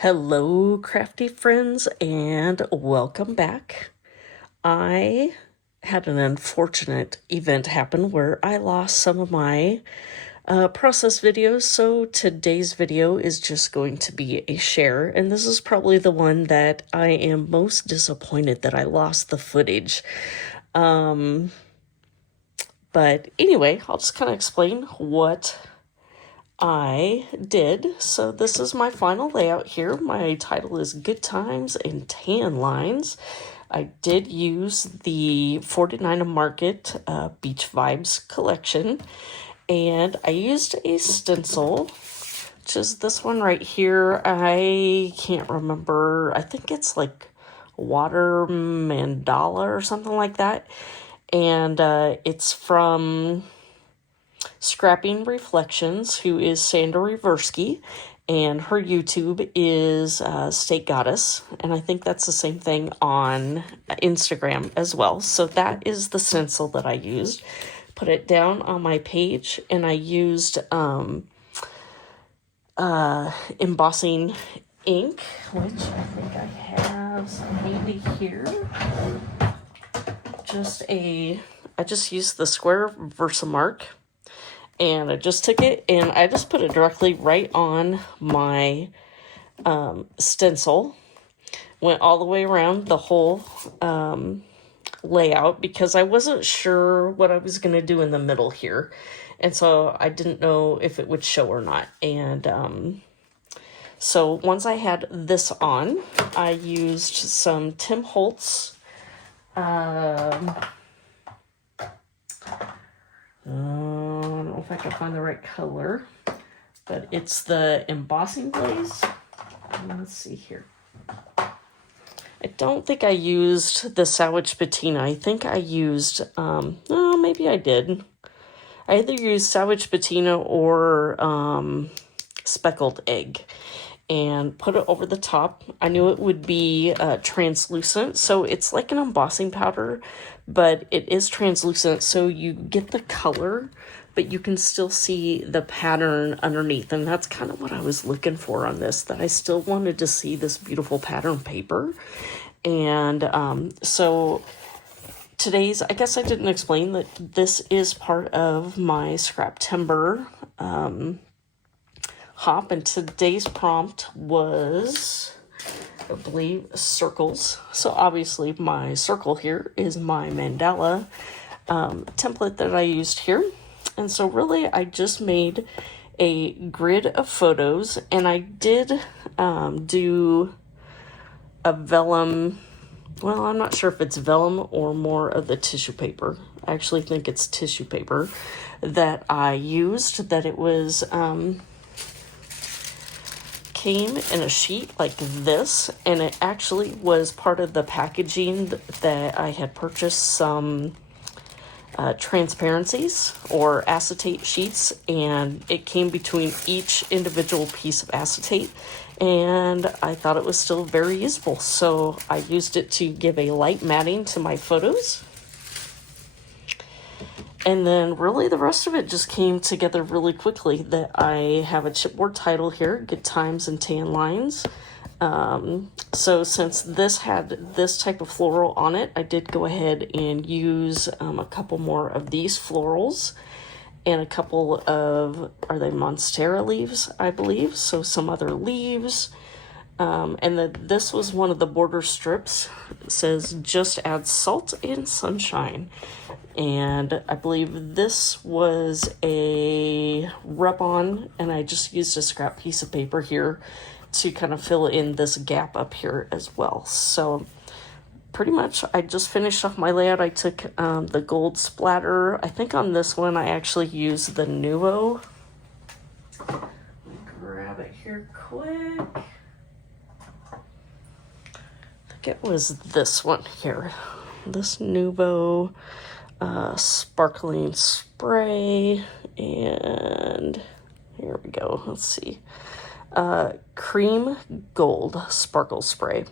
Hello, crafty friends, and welcome back. I had an unfortunate event happen where I lost some of my process videos, so today's video is just going to be a share, and this is probably the one that I am most disappointed that I lost the footage. But anyway, I'll just kind of explain what I did. So this is my final layout here. My title is Good Times and Tan Lines. I did use the 49 Market Beach Vibes collection, and I used a stencil, which is this one right here. I can't remember. I think it's like water mandala or something like that. And it's from Scrapping Reflections, who is Sandra Reversky, and her YouTube is State Goddess, and I think that's the same thing on Instagram as well. So that is the stencil that I used. Put it down on my page, and I used embossing ink, which I think I have maybe here. I just used the square Versamark. And I just took it and I just put it directly right on my stencil. Went all the way around the whole layout because I wasn't sure what I was going to do in the middle here. And so I didn't know if it would show or not. And so once I had this on, I used some Tim Holtz I don't know if I can find the right color, but it's the embossing glaze. Let's see here. I don't think I used the Sandwich Patina. I think I used, maybe I did. I either used Sandwich Patina or speckled egg and put it over the top. I knew it would be translucent, so it's like an embossing powder, but it is translucent, so you get the color, but you can still see the pattern underneath, and that's kind of what I was looking for on this, that I still wanted to see this beautiful pattern paper. And so today's, I guess I didn't explain that this is part of my Scraptember hop, and today's prompt was, I believe, circles. So obviously my circle here is my mandala template that I used here. And so really I just made a grid of photos, and I did do a vellum. Well, I'm not sure if it's vellum or more of the tissue paper. I actually think it's tissue paper that I used, that it was came in a sheet like this, and it actually was part of the packaging that I had purchased some transparencies or acetate sheets, and it came between each individual piece of acetate, and I thought it was still very useful, so I used it to give a light matting to my photos. And then really the rest of it just came together really quickly. That I have a chipboard title here, Good Times and Tan Lines. So since this had this type of floral on it, I did go ahead and use a couple more of these florals and a couple of, are they Monstera leaves, I believe? So some other leaves. And this was one of the border strips. It says, just add salt and sunshine. And I believe this was a rub-on, and I just used a scrap piece of paper here to kind of fill in this gap up here as well. So pretty much I just finished off my layout. I took the gold splatter. I think on this one I actually used the Nuvo. Let me grab it here quick. I think it was this one here. This Nuvo sparkling spray, and here we go. Let's see. Cream gold sparkle spray.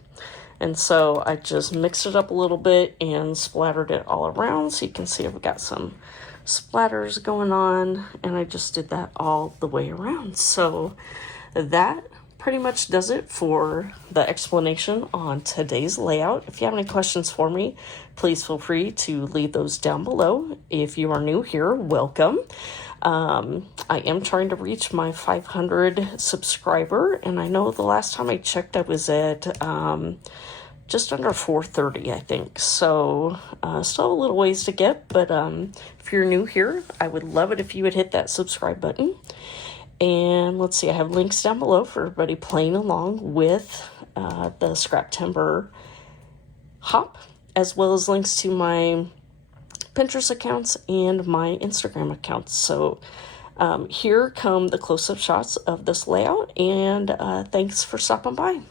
And so I just mixed it up a little bit and splattered it all around, so you can see I've got some splatters going on, and I just did that all the way around. So that pretty much does it for the explanation on today's layout. If you have any questions for me, please feel free to leave those down below. If you are new here, welcome. I am trying to reach my 500 subscriber, and I know the last time I checked I was at just under 430, I think. So still a little ways to get, but if you're new here, I would love it if you would hit that subscribe button. And let's see, I have links down below for everybody playing along with the Scraptember hop, as well as links to my Pinterest accounts and my Instagram accounts. So here come the close-up shots of this layout, and thanks for stopping by.